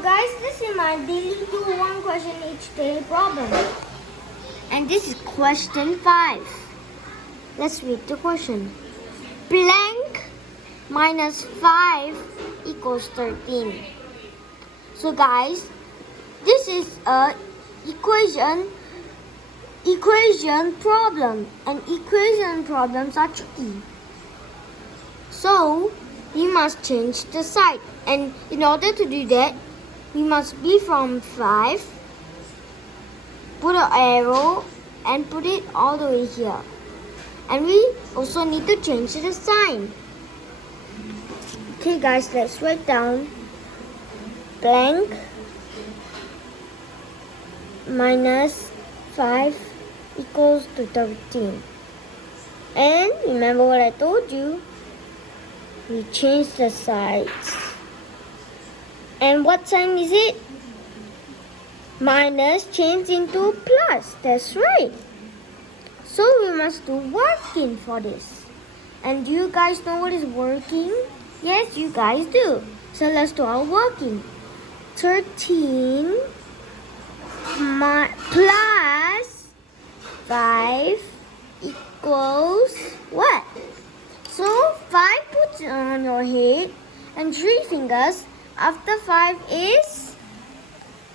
So guys, this is my daily do one question each daily problem. And this is question 5. Let's read the question. Blank minus 5 equals 13. So guys, this is a equation problem, and equation problems are tricky. So we must change the side, and in order to do that, we must be from 5, put an arrow and put it all the way here. And we also need to change the sign. Okay guys, let's write down blank minus 5 equals to 13. And remember what I told you, we change the sides. And what sign is it? Minus change into plus. That's right. So we must do working for this. And do you guys know what is working? Yes, you guys do. So let's do our working. 13 plus 5 equals what? So 5 puts on your head and 3 fingers. After 5 is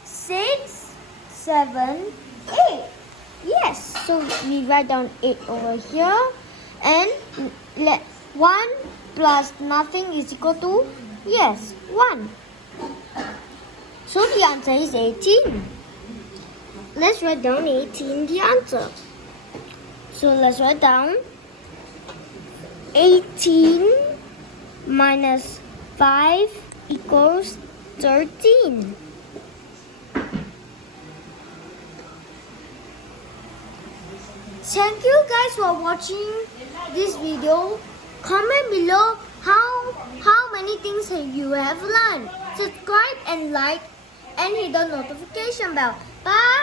6, 7, 8. Yes, so we write down 8 over here. And 1 plus nothing is equal to, yes, 1. So the answer is 18. Let's write down 18, the answer. So let's write down 18 minus 5 equals 13. Thank you guys for watching this video. Comment below how many things you have learned. Subscribe and like and hit the notification bell. Bye.